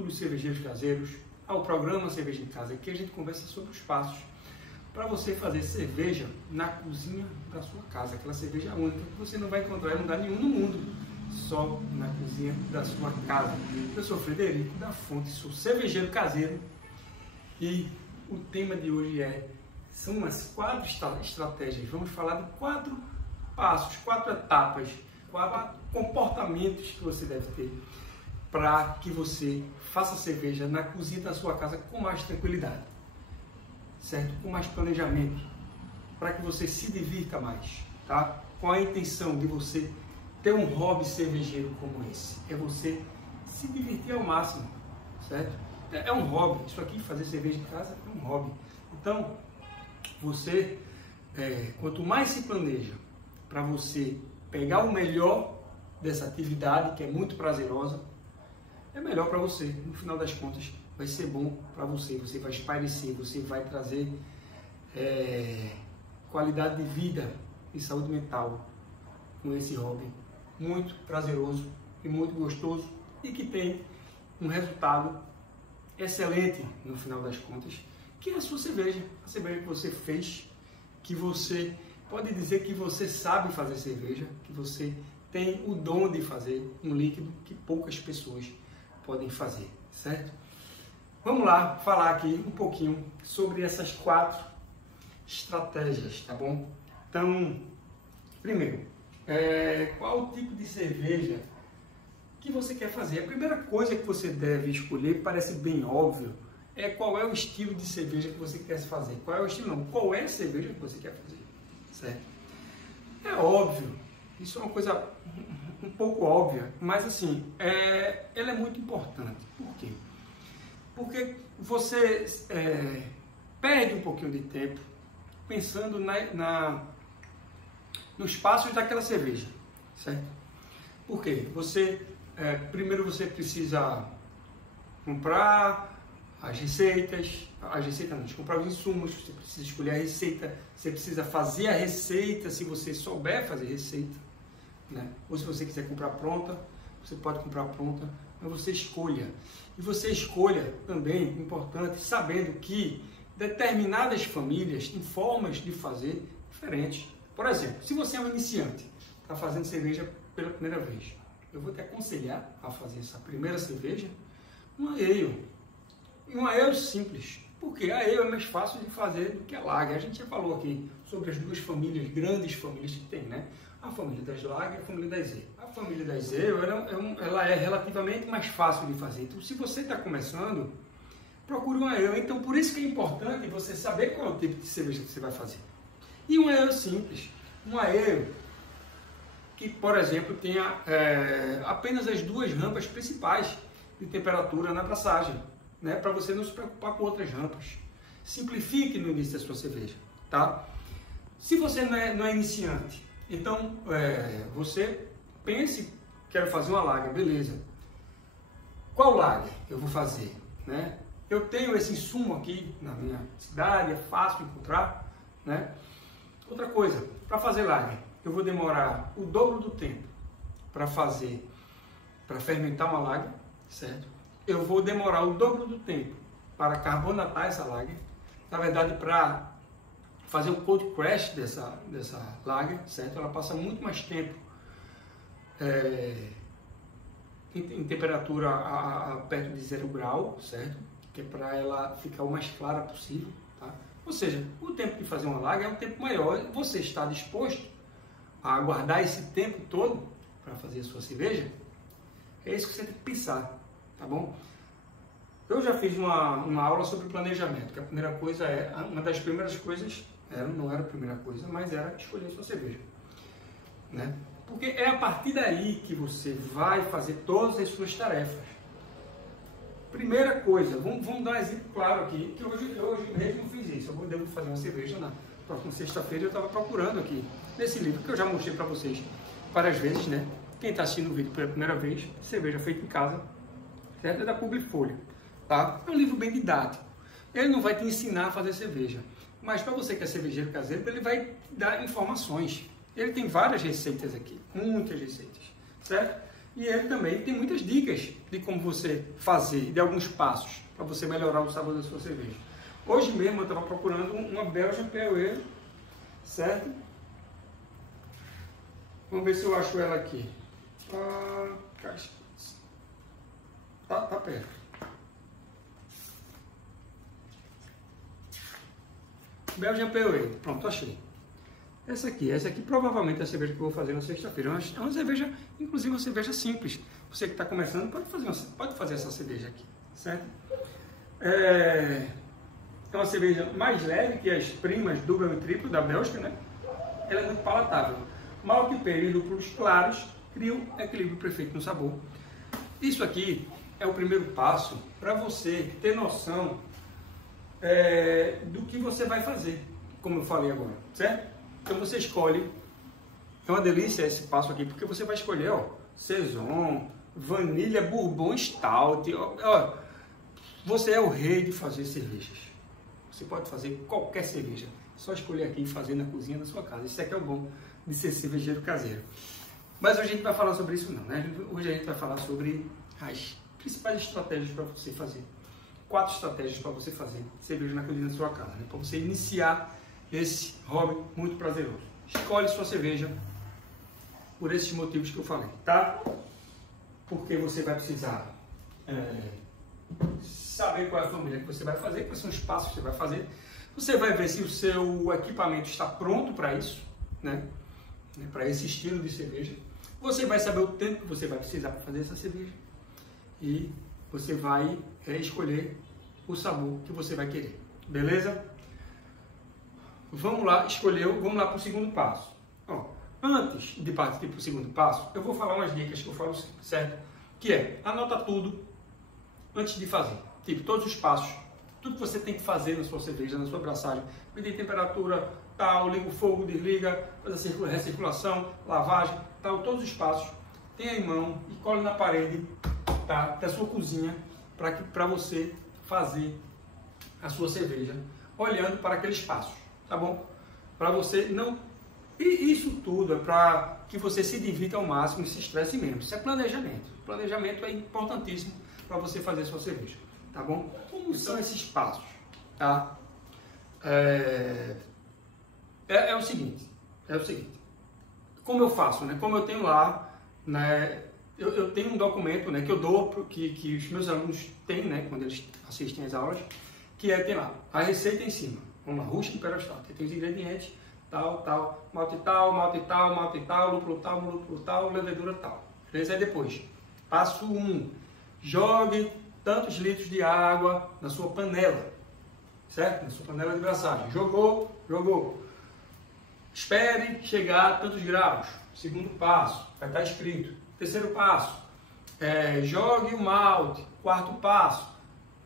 Túlio Cervejeiros Caseiros, ao programa Cerveja em Casa, que a gente conversa sobre os passos para você fazer cerveja na cozinha da sua casa, aquela cerveja única que você não vai encontrar em lugar nenhum no mundo, só na cozinha da sua casa. Eu sou Frederico da Fonte, sou cervejeiro caseiro e o tema de hoje são as 4 estratégias. Vamos falar de 4 passos, 4 etapas, 4 comportamentos que você deve ter para que você faça cerveja na cozinha da sua casa com mais tranquilidade, certo? Com mais planejamento, para que você se divirta mais, tá? Com a intenção de você ter um hobby cervejeiro como esse, é você se divertir ao máximo, certo? É um hobby, isso aqui, fazer cerveja em casa é um hobby. Então, você, quanto mais se planeja para você pegar o melhor dessa atividade, que é muito prazerosa, é melhor para você. No final das contas, vai ser bom para você. Você vai espairecer, você vai trazer qualidade de vida e saúde mental com esse hobby muito prazeroso e muito gostoso e que tem um resultado excelente no final das contas, que é a sua cerveja, a cerveja que você fez, que você pode dizer que você sabe fazer cerveja, que você tem o dom de fazer um líquido que poucas pessoas podem fazer, certo? Vamos lá falar aqui um pouquinho sobre essas 4 estratégias, tá bom? Então, primeiro, qual o tipo de cerveja que você quer fazer? A primeira coisa que você deve escolher, parece bem óbvio, qual é o estilo de cerveja que você quer fazer. Qual é o estilo? Não, qual é a cerveja que você quer fazer, certo? É óbvio, isso é uma coisa um pouco óbvia, mas assim, ela é muito importante. Por quê? Porque você perde um pouquinho de tempo pensando nos passos daquela cerveja, certo? Por quê? Primeiro você precisa comprar as receitas comprar os insumos, você precisa escolher a receita, você precisa fazer a receita, se você souber fazer receita, né? Ou se você quiser comprar pronta, você pode comprar pronta, mas você escolha. E você escolha também, importante, sabendo que determinadas famílias têm formas de fazer diferentes. Por exemplo, se você é um iniciante, está fazendo cerveja pela primeira vez, eu vou te aconselhar a fazer essa primeira cerveja uma ale. E uma ale simples, porque a ale é mais fácil de fazer do que a lager. A gente já falou aqui sobre as 2 famílias, grandes famílias que tem, né? A família das lager e a família das ale. A família das ale ela é relativamente mais fácil de fazer. Então, se você está começando, procure uma ale. Então, por isso que é importante você saber qual é o tipo de cerveja que você vai fazer. E uma ale simples, uma ale que, por exemplo, tenha apenas as 2 rampas principais de temperatura na braçagem, né? Para você não se preocupar com outras rampas. Simplifique no início da sua cerveja, tá? Se você não é iniciante, então você pense, quero fazer uma lager, beleza. Qual lager eu vou fazer, né? Eu tenho esse insumo aqui na minha cidade, é fácil de encontrar, né? Outra coisa, para fazer lager, eu vou demorar o dobro do tempo para fermentar uma lager, certo? Eu vou demorar o dobro do tempo para carbonatar essa lager, na verdade para fazer o cold crash dessa lager, certo? Ela passa muito mais tempo em temperatura perto de 0 grau, certo? Que é para ela ficar o mais clara possível, tá? Ou seja, o tempo de fazer uma lager é um tempo maior. Você está disposto a aguardar esse tempo todo para fazer a sua cerveja? É isso que você tem que pensar, tá bom? Eu já fiz uma aula sobre planejamento, que a primeira coisa uma das primeiras coisas, não era a primeira coisa, mas era escolher a sua cerveja, né? Porque é a partir daí que você vai fazer todas as suas tarefas. Primeira coisa, vamos dar um exemplo claro aqui, que hoje mesmo eu fiz isso. Eu devo fazer uma cerveja na próxima sexta-feira. Eu estava procurando aqui, nesse livro, que eu já mostrei para vocês várias vezes, né? Quem está assistindo o vídeo pela primeira vez, cerveja feita em casa, certo? É da Publifolha, tá? É um livro bem didático. Ele não vai te ensinar a fazer cerveja, mas para você que é cervejeiro caseiro, ele vai te dar informações. Ele tem várias receitas aqui, muitas receitas, certo? E ele também tem muitas dicas de como você fazer, de alguns passos para você melhorar o sabor da sua cerveja. Hoje mesmo eu estava procurando uma Belgian Pale Ale, certo? Vamos ver se eu acho ela aqui. Tá perto. Belgian Pale Ale, pronto, achei. Essa aqui provavelmente é a cerveja que eu vou fazer na sexta-feira. É uma cerveja, inclusive uma cerveja simples. Você que está começando pode fazer essa cerveja aqui, certo? É uma cerveja mais leve que as primas dupla e triplo da Bélgica, né? Ela é muito palatável. Malte, pera e lúpulos claros criam equilíbrio perfeito no sabor. Isso aqui é o primeiro passo para você ter noção do que você vai fazer, como eu falei agora, certo? Então você escolhe, é uma delícia esse passo aqui, porque você vai escolher, ó, Saison, vanilha, bourbon, stout, ó, você é o rei de fazer cervejas. Você pode fazer qualquer cerveja, só escolher aqui e fazer na cozinha da sua casa. Isso aqui é o bom de ser cervejeiro caseiro. Mas hoje a gente vai falar sobre isso não, né? Hoje a gente vai falar sobre as principais estratégias para você fazer. 4 estratégias para você fazer cerveja na cozinha da sua casa, né? Para você iniciar esse hobby muito prazeroso. Escolhe sua cerveja por esses motivos que eu falei, tá? Porque você vai precisar saber qual é a família que você vai fazer, quais são os passos que você vai fazer. Você vai ver se o seu equipamento está pronto para isso, né? Para esse estilo de cerveja. Você vai saber o tempo que você vai precisar para fazer essa cerveja. E você vai escolher o sabor que você vai querer. Beleza? Vamos lá para o segundo passo. Ó, antes de partir para o segundo passo, eu vou falar umas dicas que eu falo sempre, certo? Que é, anota tudo antes de fazer. Tipo, todos os passos, tudo que você tem que fazer na sua cerveja, na sua braçagem. Medir temperatura, tal, liga o fogo, desliga, faz a recirculação, lavagem, tal, todos os passos. Tenha em mão e cole na parede, tá, da sua cozinha, para você fazer a sua cerveja, olhando para aqueles passos. Tá bom? Para você não... E isso tudo é para que você se divirta ao máximo e se estresse menos. Isso é planejamento. Planejamento é importantíssimo para você fazer a sua cerveja. Tá bom? Como são esses passos? Tá? É o seguinte. Como eu faço, né? Como eu tenho lá, né? Eu tenho um documento, né, que eu dou, que os meus alunos têm, né, quando eles assistem às aulas, que tem lá a receita em cima. Vamos lá, Rustico Imperial Stout. Tem os ingredientes, tal, malte tal, lúpulo tal, levedura tal. Beleza? Aí depois, passo 1. Jogue tantos litros de água na sua panela, certo? Na sua panela de braçagem. Jogou. Espere chegar a tantos graus. Segundo passo, vai estar escrito. Terceiro passo, jogue o malte. Quarto passo,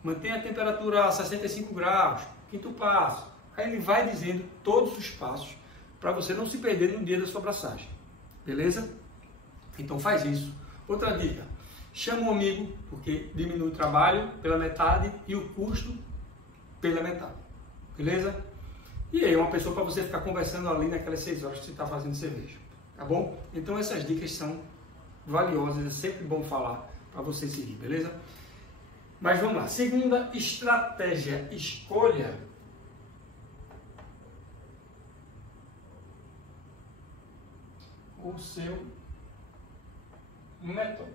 mantenha a temperatura a 65 graus. Quinto passo, aí ele vai dizendo todos os passos para você não se perder no dia da sua braçagem, beleza? Então faz isso. Outra dica, chama um amigo, porque diminui o trabalho pela metade e o custo pela metade, beleza? E aí uma pessoa para você ficar conversando ali naquelas 6 horas que você está fazendo cerveja, tá bom? Então essas dicas são valiosas, é sempre bom falar para você seguir, beleza? Mas vamos lá, segunda estratégia, escolha o seu método.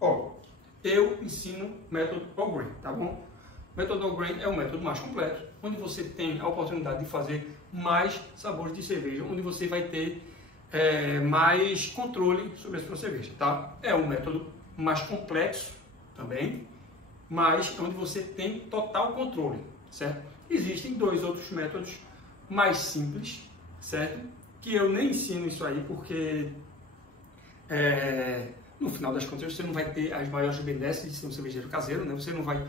Ó, eu ensino o método All Grain, tá bom? O método All Grain é o método mais completo, onde você tem a oportunidade de fazer mais sabores de cerveja, onde você vai ter mais controle sobre a sua cerveja, tá? É um método mais complexo também, mas onde você tem total controle, certo? Existem 2 outros métodos mais simples, certo? Que eu nem ensino isso aí porque no final das contas você não vai ter as maiores benesses de ser um cervejeiro caseiro, né? Você não vai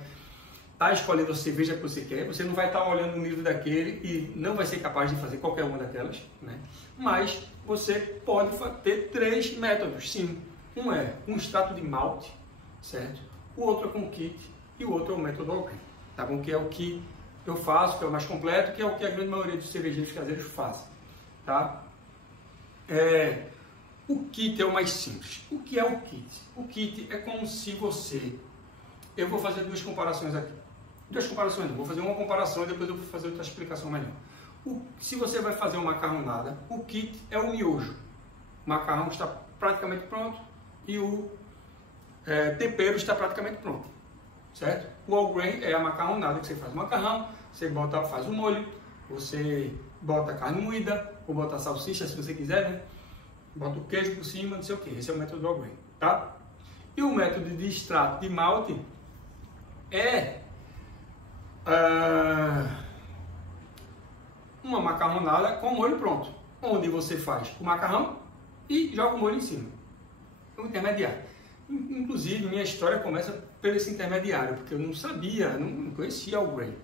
estar escolhendo a cerveja que você quer, você não vai estar olhando o livro daquele e não vai ser capaz de fazer qualquer uma daquelas, né? Mas você pode ter 3 métodos, sim. Um é um extrato de malte, certo? O outro é com kit e o outro é o método All Grain, tá bom? Que é o que eu faço, que é o mais completo, que é o que a grande maioria dos cervejeiros caseiros fazem, tá? O kit é o mais simples. O que é o kit? O kit é como se você... Eu vou fazer duas comparações aqui. Duas comparações não. Vou fazer uma comparação e depois eu vou fazer outra explicação melhor. Se você vai fazer uma macarronada, o kit é o miojo. O macarrão está praticamente pronto e o tempero está praticamente pronto. Certo? O all grain é a macarronada que você faz o macarrão, você faz o molho, você bota carne moída, ou bota salsicha se você quiser, né? Bota o queijo por cima, não sei o que. Esse é o método do all grain, tá? E o método de extrato de malte é uma macarronada com molho pronto, onde você faz o macarrão e joga o molho em cima. É um intermediário. Inclusive, minha história começa por esse intermediário, porque eu não sabia, não conhecia o all grain,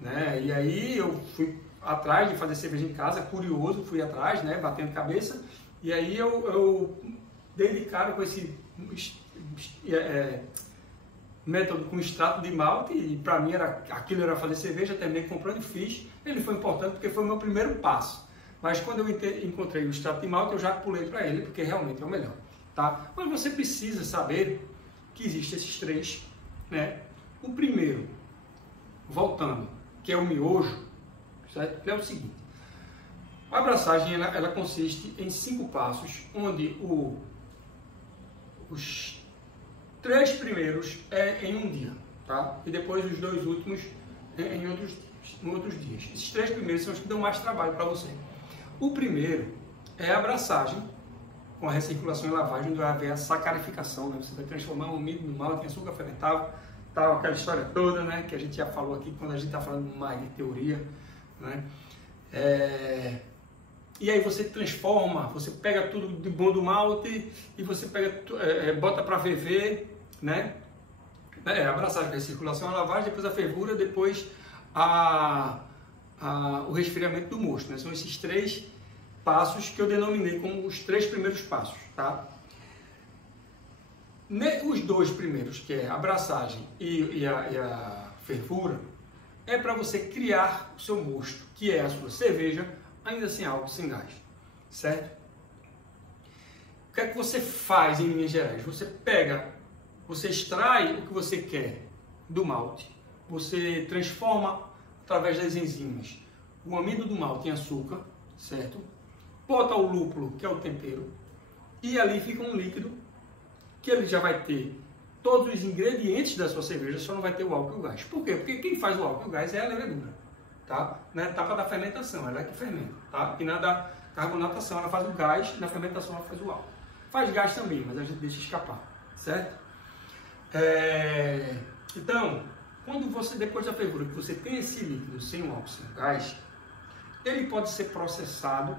né? E aí eu fui atrás de fazer cerveja em casa, curioso, fui atrás, né, batendo cabeça, e aí eu dei de cara com esse método com extrato de malte, e para mim aquilo era fazer cerveja, terminei comprando e fiz. Ele foi importante porque foi o meu primeiro passo, mas quando eu encontrei o extrato de malte, eu já pulei para ele, porque realmente é o melhor, tá? Mas você precisa saber que existem esses três, né? O primeiro, voltando, que é o miojo, certo? É o seguinte: a abraçagem ela consiste em 5 passos, onde os 3 primeiros é em um dia, tá? E depois os 2 últimos em outros dias. Esses 3 primeiros são os que dão mais trabalho para você. O primeiro é a abraçagem, com a recirculação e lavagem, onde vai haver a sacarificação, né? Você vai transformar o amido no malte em açúcar fermentável, tal, aquela história toda, né? Que a gente já falou aqui quando a gente está falando mais de teoria, né? E aí você transforma, você pega tudo de bom do malte e você bota para ferver, né? A abraçagem, a circulação, a lavagem, depois a fervura, depois o resfriamento do mosto, né? São esses 3 passos que eu denominei como os 3 primeiros passos, tá? Os 2 primeiros, que é a abraçagem e a fervura, é para você criar o seu mosto, que é a sua cerveja, ainda sem álcool, sem gás, certo? O que é que você faz em linhas gerais? Você extrai o que você quer do malte, você transforma através das enzimas o amido do malte em açúcar, certo? Bota o lúpulo, que é o tempero, e ali fica um líquido que ele já vai ter todos os ingredientes da sua cerveja, só não vai ter o álcool e o gás. Por quê? Porque quem faz o álcool e o gás é a levedura, tá? Na etapa da fermentação, ela é que fermenta, tá? E na da carbonatação ela faz o gás, na fermentação ela faz o álcool. Faz gás também, mas a gente deixa escapar, certo? Então, quando você, depois da fervura, que você tem esse líquido sem o álcool, sem o gás, ele pode ser processado,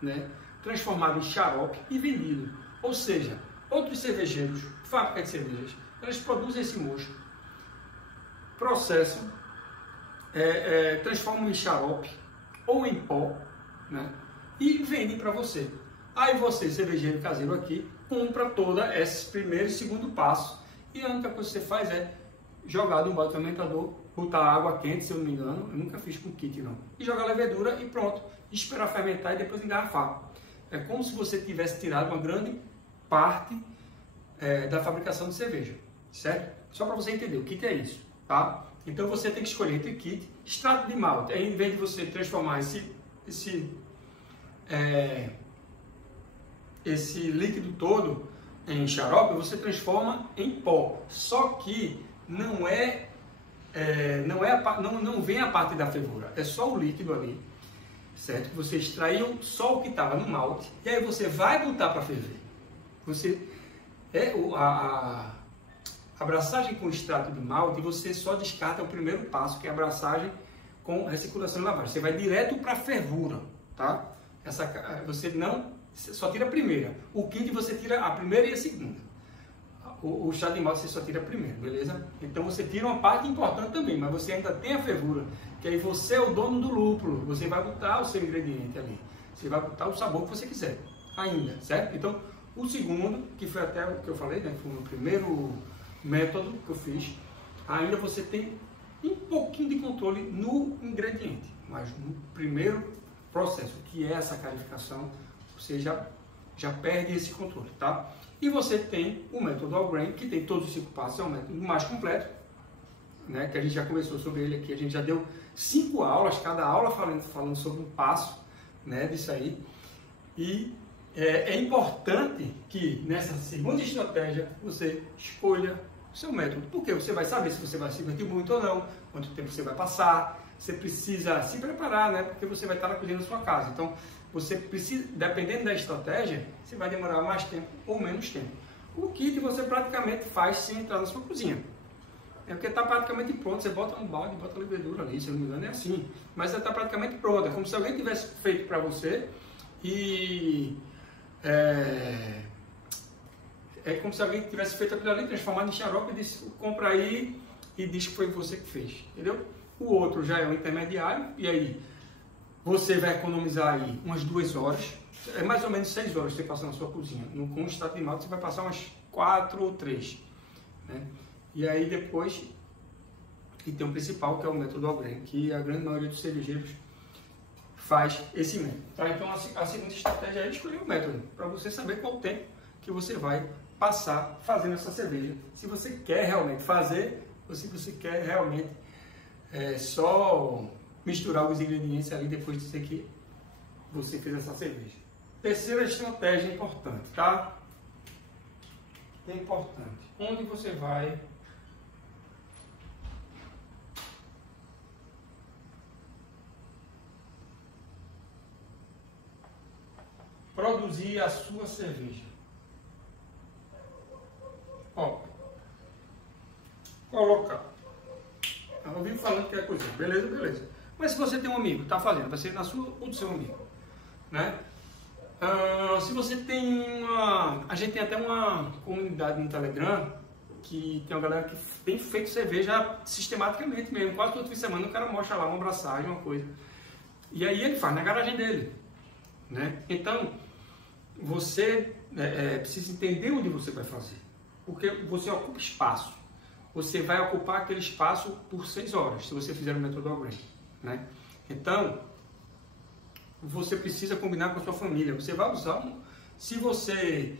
né, transformado em xarope e vendido. Ou seja, outros cervejeiros, fábricas de cervejas, eles produzem esse mosto, processam, transformam em xarope ou em pó, né, e vendem para você. Aí você, cervejeiro caseiro aqui, compra toda esse primeiro e segundo passo, e a única coisa que você faz é jogar no balde fermentador, botar água quente, se eu não me engano, eu nunca fiz com kit não, e jogar a levedura e pronto, esperar fermentar e depois engarrafar. É como se você tivesse tirado uma grande parte da fabricação de cerveja, certo? Só para você entender, o kit é isso, tá? Então você tem que escolher entre kit, extrato de malte. Aí, em vez de você transformar esse líquido todo em xarope, você transforma em pó. Só que não vem a parte da fervura, é só o líquido ali, certo? Você extraiu só o que estava no malte e aí você vai botar para ferver. A abraçagem com extrato de malte, você só descarta o primeiro passo, que é a abraçagem com recirculação e lavagem. Você vai direto para a fervura, tá? Você só tira a primeira. O kit você tira a primeira e a segunda. O extrato de malte você só tira a primeira, beleza? Então você tira uma parte importante também, mas você ainda tem a fervura, que aí você é o dono do lúpulo. Você vai botar o seu ingrediente ali. Você vai botar o sabor que você quiser ainda, certo? Então, o segundo, que foi até o que eu falei, né? Foi o primeiro método que eu fiz, ainda você tem um pouquinho de controle no ingrediente, mas no primeiro processo, que é essa sacarificação, Você já perde esse controle, tá? E você tem o método All Grain, que tem todos os 5 passos, é um método mais completo, né? Que a gente já conversou sobre ele aqui, a gente já deu 5 aulas, cada aula falando sobre um passo, né, disso aí. E é importante que nessa segunda estratégia você escolha o seu método, porque você vai saber se você vai se divertir muito ou não, quanto tempo você vai passar. Você precisa se preparar, né? Porque você vai estar na cozinha da sua casa. Então, você precisa, dependendo da estratégia, você vai demorar mais tempo ou menos tempo. O kit você praticamente faz sem entrar na sua cozinha. É porque está praticamente pronto. Você bota um balde, bota a levedura ali, se eu não me engano, é assim. Mas está praticamente pronto. É como se alguém tivesse feito para você e... É como se alguém tivesse feito aquilo ali, transformado em xarope e disse, compra aí, e diz que foi você que fez, entendeu? O outro já é um intermediário, e aí você vai economizar aí umas 2 horas, é mais ou menos 6 horas você passa na sua cozinha. Com o estado de malte você vai passar umas 4 ou 3, né? E aí depois, e tem o principal, que é o método All Grain, que a grande maioria dos cervejeiros faz esse método, tá? Então a segunda estratégia é escolher o método, para você saber qual tempo que você vai passar fazendo essa cerveja. Se você quer realmente fazer, ou se você quer realmente só misturar os ingredientes ali depois de dizer que você fez essa cerveja. Terceira estratégia importante, tá? É importante. Onde você vai produzir a sua cerveja? Ó, colocar. Eu vivo falando que é cozinha, beleza, beleza. Mas se você tem um amigo, tá fazendo, vai ser na sua ou do seu amigo, né? Se você tem a gente tem até uma comunidade no Telegram que tem uma galera que tem feito cerveja sistematicamente mesmo, quase todo fim de semana o cara mostra lá uma abraçagem, uma coisa. E aí ele faz na garagem dele, né? Então, você precisa entender onde você vai fazer, porque você ocupa espaço. Você vai ocupar aquele espaço por 6 horas, se você fizer o método All Grain, né? Então, você precisa combinar com a sua família. Você vai usar se você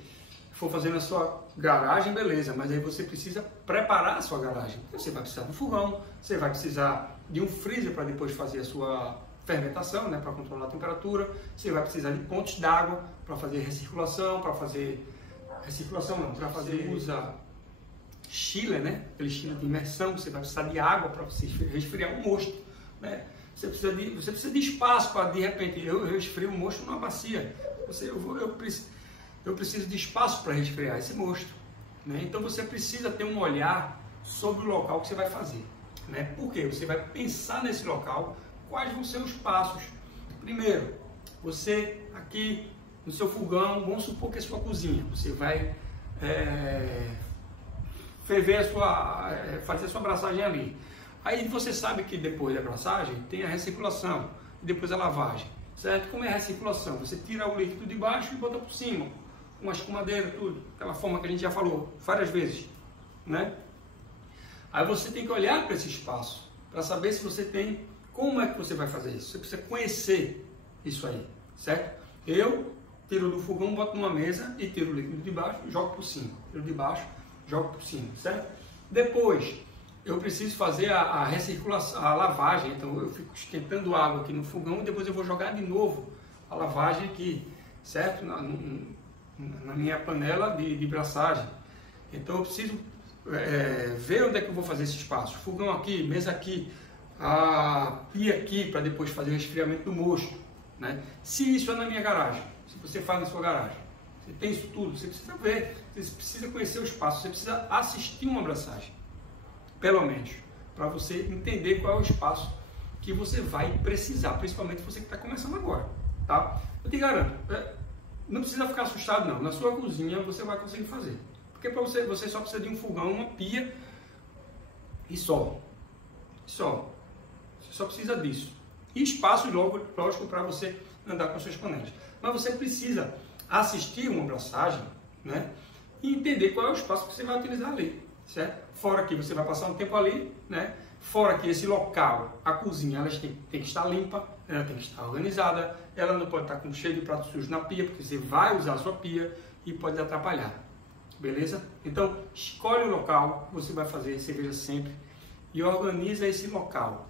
for fazer na sua garagem, beleza, mas aí você precisa preparar a sua garagem. Você vai precisar do fogão, você vai precisar de um freezer para depois fazer a sua fermentação, né, para controlar a temperatura. Você vai precisar de pontes d'água para fazer recirculação, para fazer usa chiller, né? Aquele chiller de imersão. Você vai precisar de água para você resfriar o mosto, né? Você precisa de espaço para, de repente, eu resfrio o mosto numa bacia. Eu preciso de espaço para resfriar esse mosto, né? Então você precisa ter um olhar sobre o local que você vai fazer, né? Por quê? Você vai pensar nesse local, quais vão ser os passos. Primeiro, você aqui no seu fogão, vamos supor que é a sua cozinha, você vai fazer a sua abraçagem ali. Aí você sabe que depois da abraçagem tem a recirculação e depois a lavagem, certo? Como é a recirculação? Você tira o líquido de baixo e bota por cima, uma escumadeira, tudo, aquela forma que a gente já falou várias vezes, né? Aí você tem que olhar para esse espaço, para saber se você tem, como é que você vai fazer isso. Você precisa conhecer isso aí, certo? Eu tiro do fogão, boto numa mesa e tiro o líquido de baixo, jogo por cima, tiro de baixo, jogo por cima, certo? Depois, eu preciso fazer a recirculação, a lavagem. Então eu fico esquentando água aqui no fogão e depois eu vou jogar de novo a lavagem aqui, certo? Na minha panela de braçagem. Então eu preciso ver onde é que eu vou fazer esse espaço. Fogão aqui, mesa aqui, a pia aqui para depois fazer o resfriamento do mosto, né? Se isso é na minha garagem, se você faz na sua garagem, você tem isso tudo, você precisa ver, você precisa conhecer o espaço, você precisa assistir uma abraçagem, pelo menos, para você entender qual é o espaço que você vai precisar, principalmente você que está começando agora, tá? Eu te garanto, não precisa ficar assustado não, na sua cozinha você vai conseguir fazer, porque para você só precisa de um fogão, uma pia e só, você só precisa disso, e espaço, lógico, para você andar com as suas panelas, mas você precisa assistir uma abraçage, né, e entender qual é o espaço que você vai utilizar ali, certo? Fora que você vai passar um tempo ali, né? Fora que esse local, a cozinha, ela tem que estar limpa, ela tem que estar organizada, ela não pode estar com cheio de prato sujo na pia, porque você vai usar a sua pia e pode atrapalhar, beleza? Então, escolhe o local, você vai fazer cerveja sempre e organiza esse local,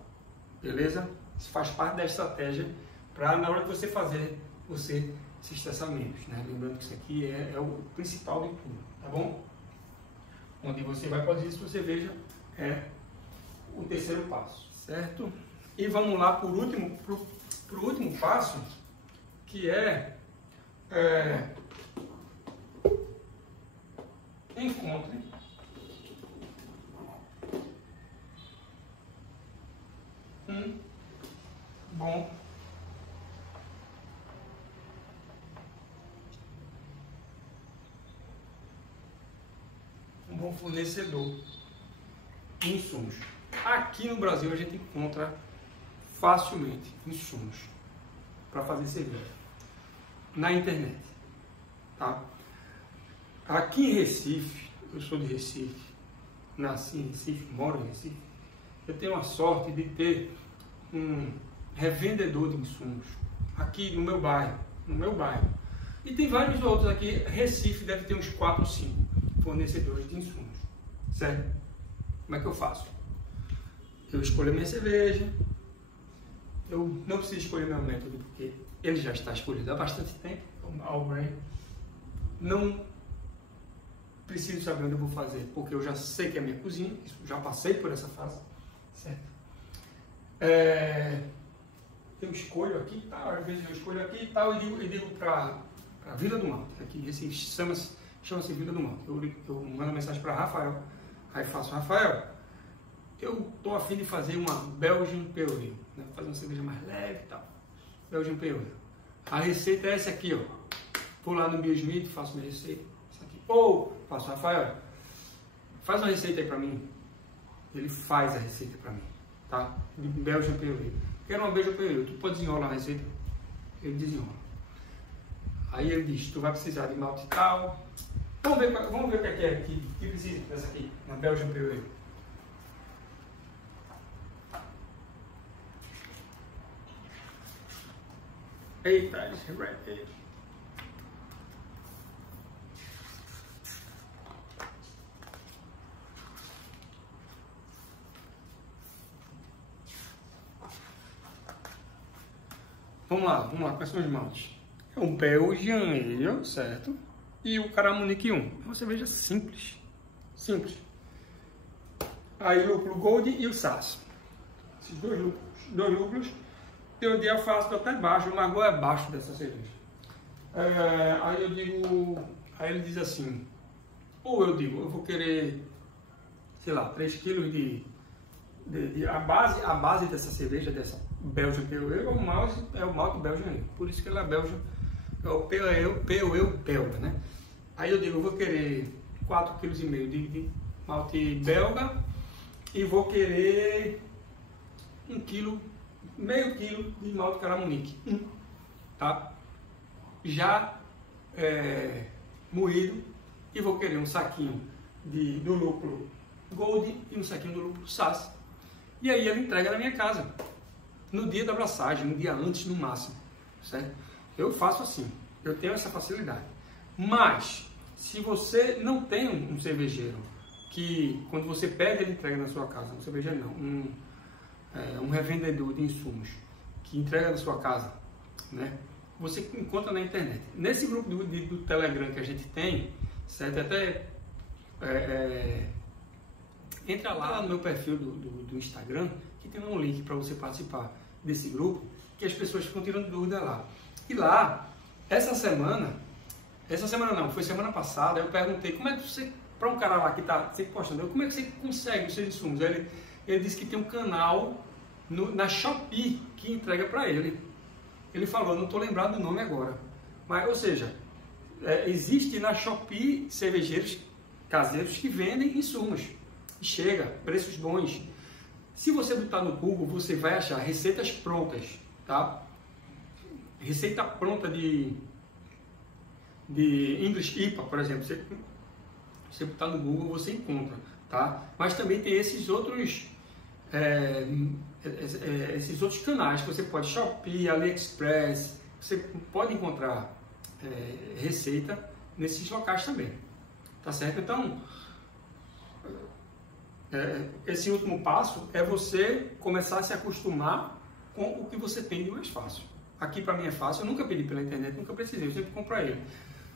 beleza? Isso faz parte da estratégia para na hora que você fazer, você se estressar menos, né? Lembrando que isso aqui é o principal de tudo, tá bom? Onde você vai produzir sua cerveja é o terceiro passo, certo? E vamos lá por último, pro último passo, que encontre um bom fornecedor de insumos. Aqui no Brasil a gente encontra facilmente insumos para fazer cerveja na internet, tá? Aqui em Recife, eu sou de Recife, nasci em Recife, moro em Recife, eu tenho a sorte de ter um revendedor de insumos aqui no meu bairro, e tem vários outros aqui. Recife deve ter uns 4 ou 5 fornecedores de insumos, certo? Como é que eu faço? Eu escolho a minha cerveja, eu não preciso escolher meu método, porque ele já está escolhido há bastante tempo, o All Grain. Não preciso saber onde eu vou fazer, porque eu já sei que é a minha cozinha, já passei por essa fase, certo? Eu escolho aqui e tal, às vezes eu escolho aqui e tal, e digo para a Vila do Malte, aqui esse chama-se Vila do Malte. Eu mando mensagem para Rafael, aí faço: Rafael, eu estou a fim de fazer uma Belgian Pale Ale, né? Fazer uma cerveja mais leve e tal, Belgian Pale Ale. A receita é essa aqui, ó. Vou lá no Biosmith, faço minha receita, essa aqui. Ou faço: Rafael, faz uma receita aí para mim. Ele faz a receita para mim, tá? De Belgian Pale Ale. Quero uma Belgian Pale Ale, tu pode desenrolar a receita? Ele desenrola. Aí ele diz: tu vai precisar de malte tal. Vamos ver o que é que precisa dessa aqui, na Belgian Pale Ale. Eita, ready. Vamos lá, quais são os maltes? É o Belgian Ale, certo? E o Caramunique 1. É uma cerveja simples. Aí o lúpulo Gold e o Sass. Esses dois lúpulos. Eu dei a faço até baixo, o Magô é baixo dessa cerveja. Aí ele diz assim, ou eu digo, eu vou querer, sei lá, 3 kg de a base dessa cerveja, dessa Belgian Pale Ale, é o malte Belgian Ale. Por isso que ela é Belgian, é o Pale Ale belga, né? Aí eu digo, eu vou querer 4,5 kg de malte belga e vou querer meio quilo de malte Caramunique, tá? Já moído, e vou querer um saquinho do lúpulo Gold e um saquinho do lúpulo Sass. E aí ele entrega na minha casa, no dia da abraçagem, no dia antes no máximo, certo? Eu faço assim, eu tenho essa facilidade. Mas, se você não tem um cervejeiro que, quando você pede, ele entrega na sua casa, um cervejeiro não, um revendedor de insumos que entrega na sua casa, né? Você encontra na internet. Nesse grupo do Telegram que a gente tem, certo? Até entra lá no meu perfil do Instagram, que tem um link para você participar desse grupo, que as pessoas ficam tirando dúvida lá. E lá, essa semana não, foi semana passada, eu perguntei como é que você, para um cara lá que está sempre postando, como é que você consegue os seus insumos? Ele disse que tem um canal na Shopee que entrega para ele. Ele falou, não estou lembrado do nome agora, mas, ou seja, existe na Shopee cervejeiros caseiros que vendem insumos, e chega, preços bons. Se você botar no Google, você vai achar receitas prontas, tá? Receita pronta de English IPA, por exemplo, você botar no Google, você encontra, tá? Mas também tem esses outros esses outros canais que você pode, Shopee, AliExpress, você pode encontrar receita nesses locais também, tá certo? Então, esse último passo é você começar a se acostumar com o que você tem de mais fácil. Aqui para mim é fácil, eu nunca pedi pela internet, nunca precisei, eu sempre compro ele,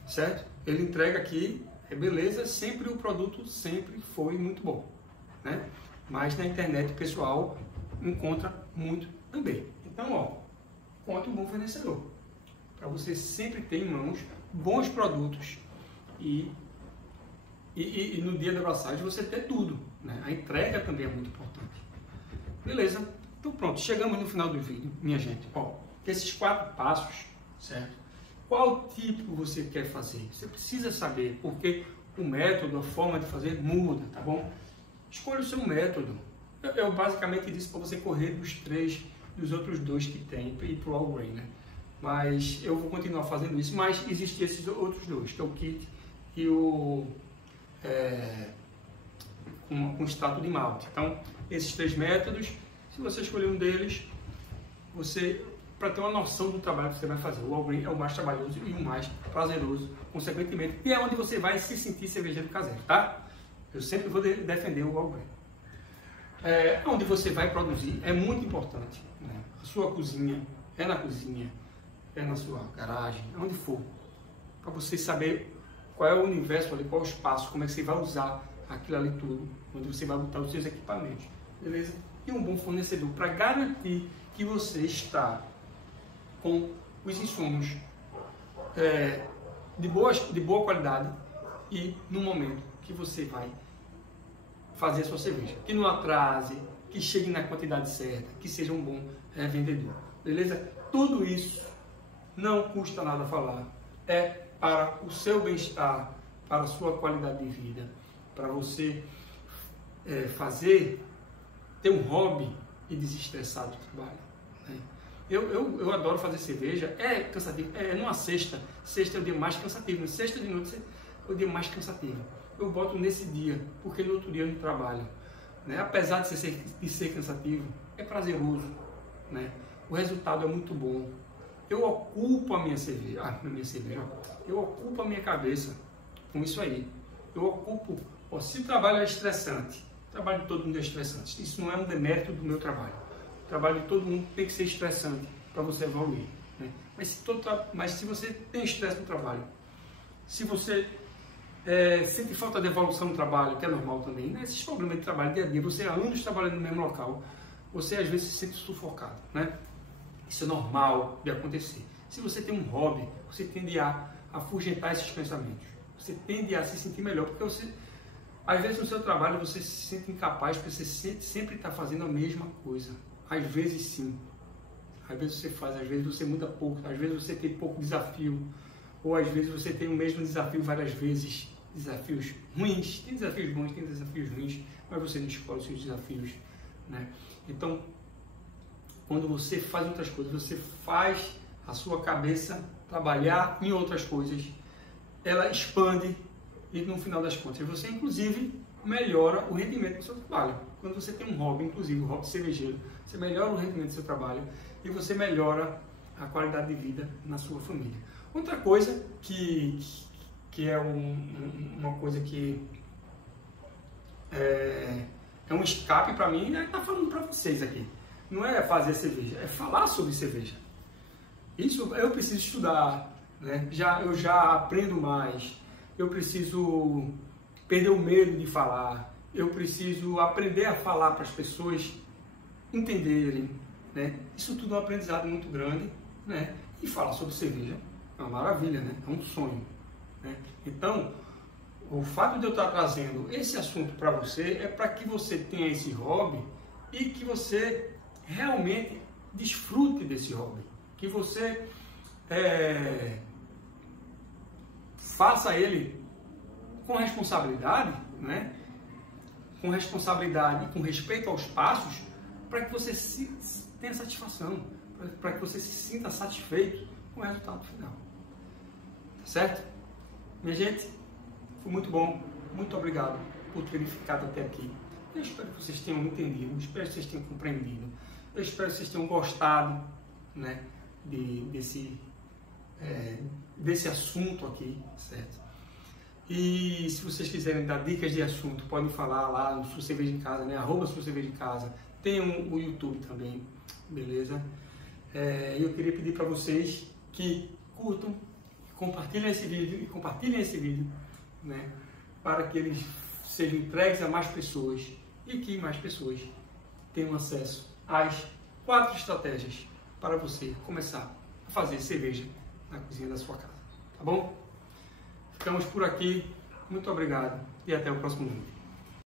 certo? Ele entrega aqui, beleza, sempre o produto sempre foi muito bom, né? Mas na internet o pessoal encontra muito também. Então, ó, conte um bom fornecedor, para você sempre ter em mãos bons produtos e no dia da passagem você ter tudo, né? A entrega também é muito importante. Beleza? Então pronto, chegamos no final do vídeo, minha gente. Ó, esses 4 passos, certo? Qual tipo você quer fazer? Você precisa saber, porque o método, a forma de fazer muda, tá bom? Escolha o seu método. Eu basicamente disse para você correr dos outros 2 que tem e ir para o All Grain, né? Mas eu vou continuar fazendo isso, mas existem esses outros 2, que é o kit e o com extrato de malte. Então, esses 3 métodos, se você escolher um deles, para ter uma noção do trabalho que você vai fazer, o All Grain é o mais trabalhoso e o mais prazeroso, consequentemente, e é onde você vai se sentir cervejeiro caseiro, tá? Eu sempre vou defender o All Grain. Onde você vai produzir é muito importante, né? A sua cozinha, na cozinha, na sua garagem, onde for, para você saber qual é o universo ali, qual é o espaço, como é que você vai usar aquilo ali tudo, onde você vai botar os seus equipamentos, beleza? E um bom fornecedor para garantir que você está com os insumos de boa qualidade e no momento que você vai fazer a sua cerveja, que não atrase, que chegue na quantidade certa, que seja um bom vendedor, beleza? Tudo isso não custa nada falar, é para o seu bem-estar, para a sua qualidade de vida, para você ter um hobby e desestressar do trabalho, né? Eu adoro fazer cerveja, é cansativo, numa sexta é o dia mais cansativo, sexta de noite é o dia mais cansativo. Eu boto nesse dia, porque no outro dia eu não trabalho, né? Apesar de ser cansativo, é prazeroso, né? O resultado é muito bom. Eu ocupo a minha cerveja, eu ocupo a minha cabeça com isso aí. Eu ocupo, se o trabalho é estressante, o trabalho de todo mundo é estressante. Isso não é um demérito do meu trabalho. O trabalho de todo mundo tem que ser estressante para você evoluir, né? Mas se você tem estresse no trabalho, se você sente falta de evolução no trabalho, que é normal também, né? Esses problemas de trabalho dia a dia, você há anos trabalhando no mesmo local, você às vezes se sente sufocado, né? Isso é normal de acontecer. Se você tem um hobby, você tende a afugentar esses pensamentos. Você tende a se sentir melhor, porque às vezes no seu trabalho você se sente incapaz, porque você sempre está fazendo a mesma coisa. Às vezes sim. Às vezes você faz, às vezes você muda pouco, às vezes você tem pouco desafio, ou às vezes você tem o mesmo desafio várias vezes. Desafios ruins, tem desafios bons, tem desafios ruins, mas você não escolhe os seus desafios, né? Então, quando você faz outras coisas, você faz a sua cabeça trabalhar em outras coisas, ela expande e no final das contas você inclusive melhora o rendimento do seu trabalho. Quando você tem um hobby, inclusive o hobby cervejeiro, você melhora o rendimento do seu trabalho e você melhora a qualidade de vida na sua família. Outra coisa que é uma coisa que é um escape para mim, e tá falando para vocês aqui. Não é fazer cerveja, é falar sobre cerveja. Isso eu preciso estudar, né? Eu já aprendo mais, eu preciso perder o medo de falar, eu preciso aprender a falar para as pessoas entenderem, né? Isso tudo é um aprendizado muito grande, né? E falar sobre cerveja é uma maravilha, né? É um sonho, né? Então, o fato de eu estar trazendo esse assunto para você é para que você tenha esse hobby e que você realmente desfrute desse hobby, que você faça ele com responsabilidade, né? Com responsabilidade e com respeito aos passos, para que você tenha satisfação, para que você se sinta satisfeito com o resultado final. Tá certo? Minha gente, foi muito bom, muito obrigado por terem ficado até aqui. Eu espero que vocês tenham entendido, espero que vocês tenham compreendido. Eu espero que vocês tenham gostado, né, desse assunto aqui, certo? E se vocês quiserem dar dicas de assunto, podem falar lá no Sua Cerveja em Casa, né? @Sua Cerveja em Casa. Tem o YouTube também, beleza? Eu queria pedir para vocês que curtam, compartilhem esse vídeo, né? Para que eles sejam entregues a mais pessoas e que mais pessoas tenham acesso às 4 estratégias para você começar a fazer cerveja na cozinha da sua casa, tá bom? Ficamos por aqui, muito obrigado e até o próximo vídeo.